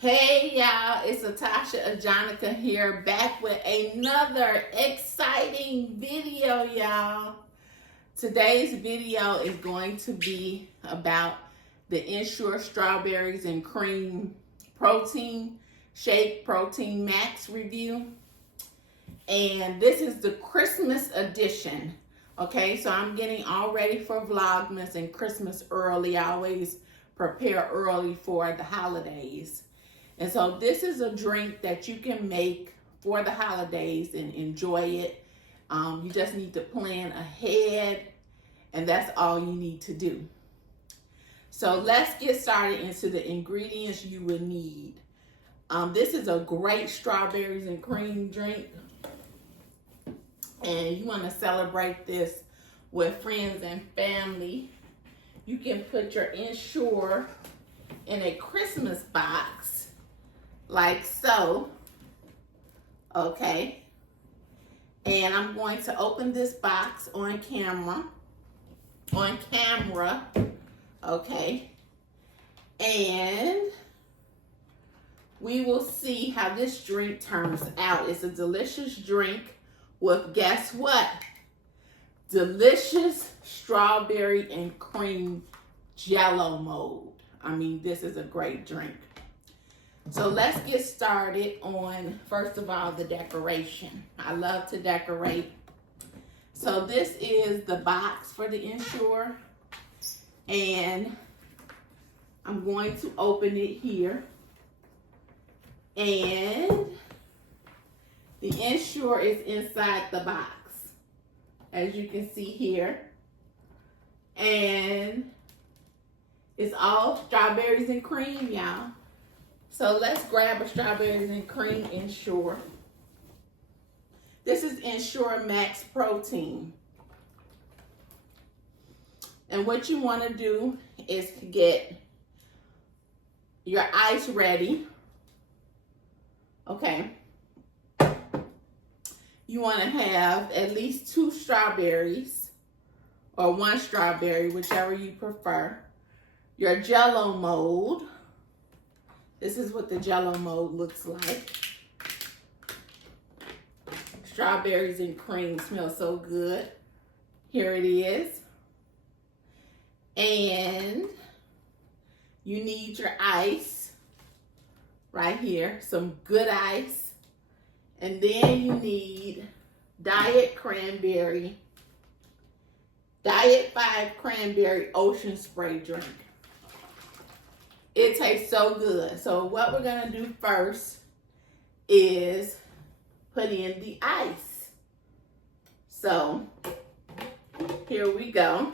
Hey y'all, it's Natasha Ajonica here, back with another exciting video, y'all. Today's video is going to be about the Ensure Strawberries and Cream Protein Shake Protein Max review. And this is the Christmas edition. Okay, so I'm getting all ready for Vlogmas and Christmas early. I always prepare early for the holidays. And so this is a drink that you can make for the holidays and enjoy it. You just need to plan ahead, and that's all you need to do. So let's get started into the ingredients you will need. This is a great strawberries and cream drink, and you want to celebrate this with friends and family. You can put your Ensure in a Christmas box, like so. Okay, and I'm going to open this box on camera, okay, and we will see how this drink turns out. It's a delicious drink with, guess what? Delicious strawberry and cream Jello mold. I mean, this is a great drink. So let's get started on, first of all, the decoration. I love to decorate. So this is the box for the Ensure, and I'm going to open it here. And the Ensure is inside the box, as you can see here. And it's all strawberries and cream, y'all. So let's grab a strawberries and cream Ensure. This is Ensure Max Protein. And what you want to do is to get your ice ready. Okay. You want to have at least 2 strawberries or 1 strawberry, whichever you prefer. Your Jello mold. This is what the Jello mold looks like. Strawberries and cream smell so good. Here it is. And you need your ice right here, some good ice. And then you need Diet 5 Cranberry Ocean Spray drink. It tastes so good. So what we're gonna do first is put in the ice. So here we go.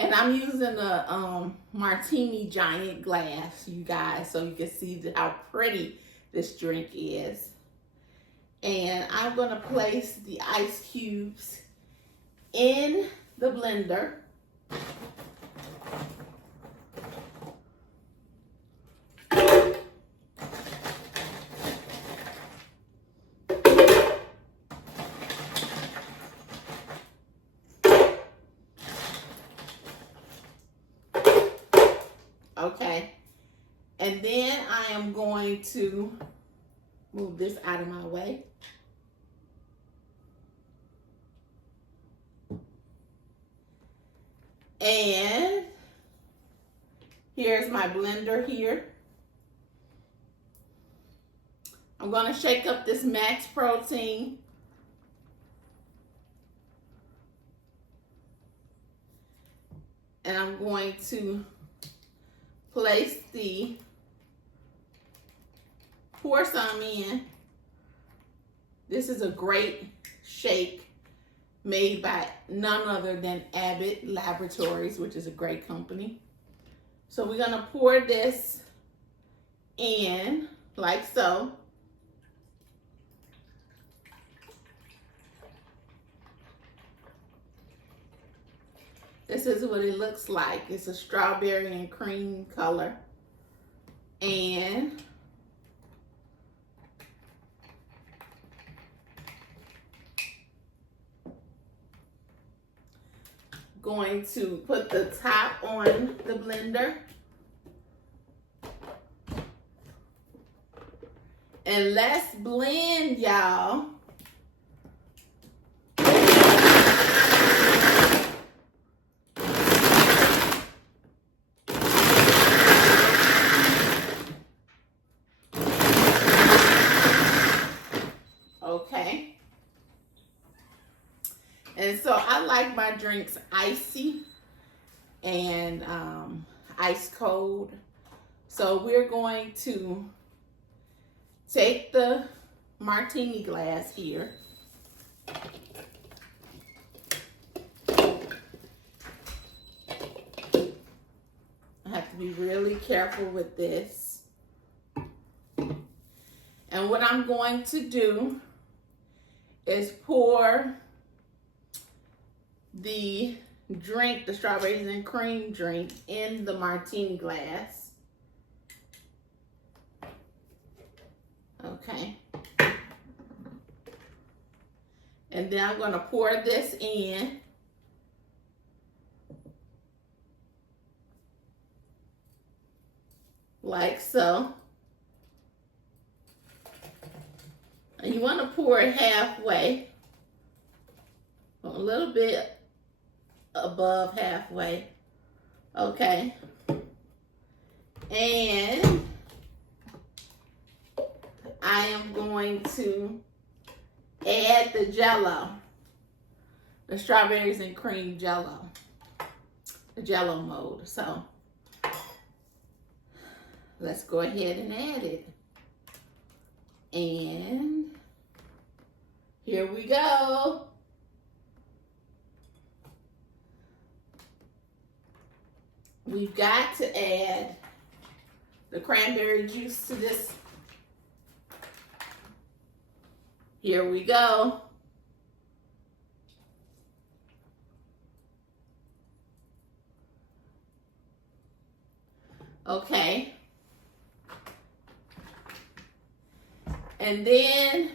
And I'm using a martini giant glass, you guys, so you can see how pretty this drink is. And I'm gonna place the ice cubes in the blender. Okay, and then I am going to move this out of my way. And here's my blender here. I'm going to shake up this Max Protein. And I'm going to pour some in. This is a great shake made by none other than Abbott Laboratories, which is a great company. So we're gonna pour this in like so. This is what it looks like. It's a strawberry and cream color. And going to put the top on the blender And let's blend, y'all. Okay. And so I like my drinks icy and ice cold. So we're going to take the martini glass here. I have to be really careful with this. And what I'm going to do is pour the drink, the strawberries and cream drink, in the martini glass. Okay. And then I'm going to pour this in. Like so. And you want to pour it halfway, a little bit above halfway. Okay. And I am going to add the Jello, the strawberries and cream Jello, the Jello mold. So let's go ahead and add it. And here we go. We've got to add the cranberry juice to this. Here we go. Okay. And then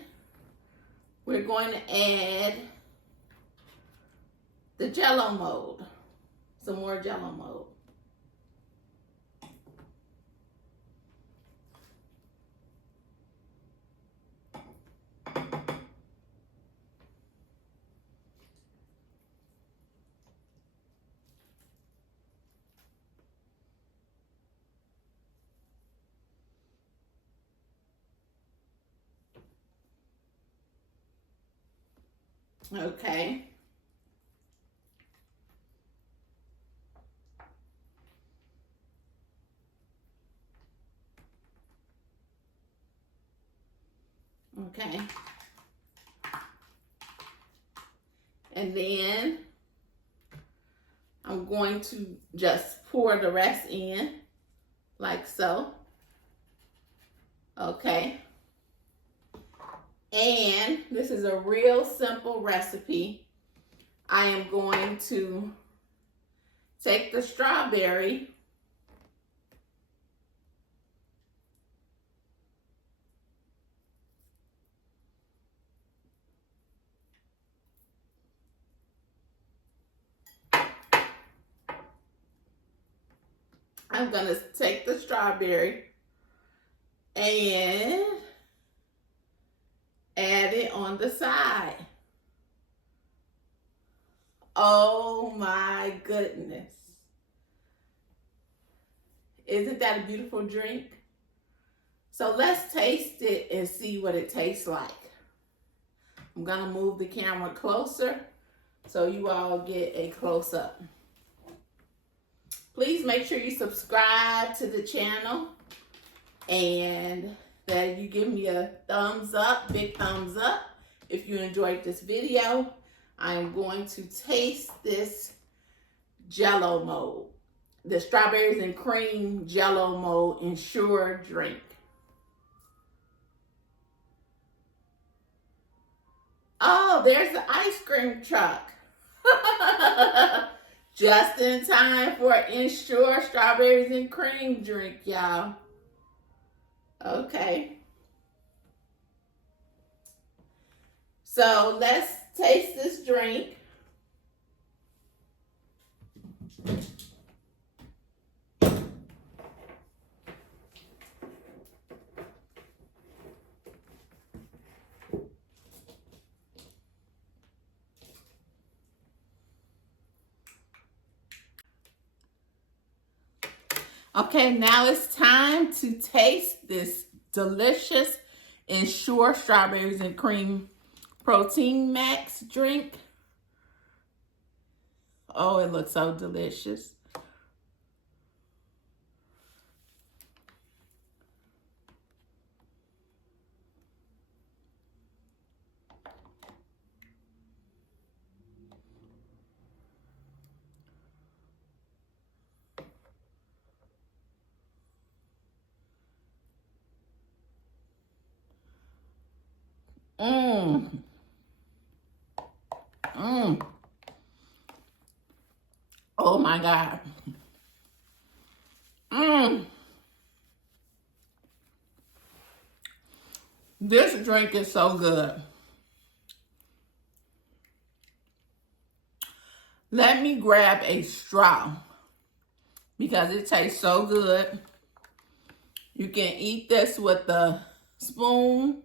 we're going to add the Jello mold, some more Jello mold. Okay. Okay. And then I'm going to just pour the rest in like so. Okay. And this is a real simple recipe. I am going to take the strawberry I'm going to take the strawberry and add it on the side. Oh my goodness. Isn't that a beautiful drink? So let's taste it and see what it tastes like. I'm going to move the camera closer so you all get a close-up. Please make sure you subscribe to the channel and that you give me a thumbs up, big thumbs up, if you enjoyed this video. I am going to taste this Jello mold, the strawberries and cream Jello mold Ensure drink. Oh, there's the ice cream truck. Just in time for Ensure strawberries and cream drink, y'all. Okay. So let's taste this drink. Okay, now it's time to taste this delicious Ensure Strawberries and Cream Protein Max drink. Oh, it looks so delicious. Mmm. Mmm. Oh my God. Mmm. This drink is so good. Let me grab a straw because it tastes so good. You can eat this with a spoon.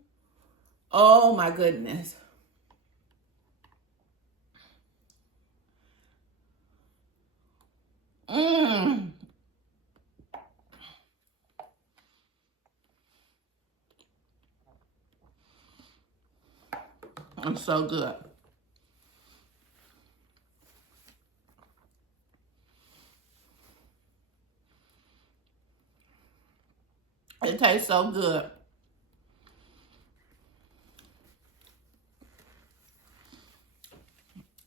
Oh my goodness. Mmm. It's so good. It tastes so good.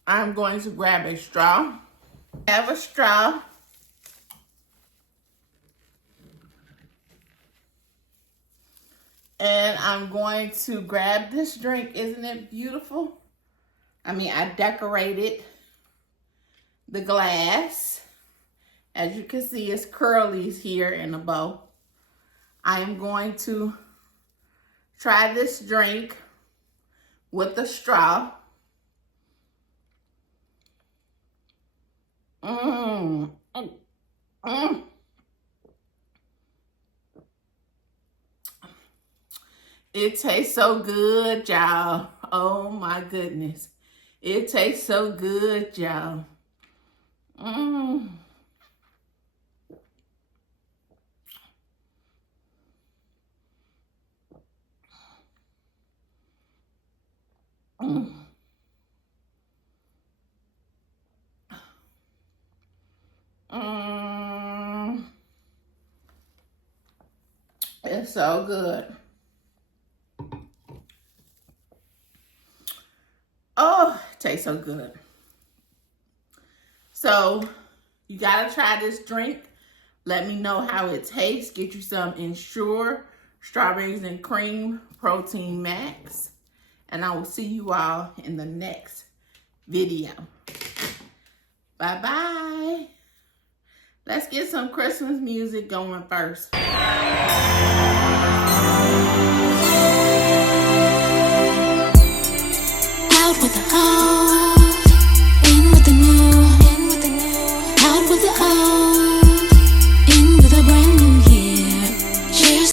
I'm going to grab a straw. Have a straw. And I'm going to grab this drink. Isn't it beautiful? I mean, I decorated the glass. As you can see, it's curlies here in the bowl. I am going to try this drink with a straw. Mmm. Mmm. It tastes so good, y'all. Oh my goodness. It tastes so good, y'all. Mmm. Mm. Mm. It's so good. Oh, it tastes so good. So, you gotta try this drink. Let me know how it tastes. Get you some Ensure Strawberries and Cream Protein Max. And I will see you all in the next video. Bye-bye. Let's get some Christmas music going first.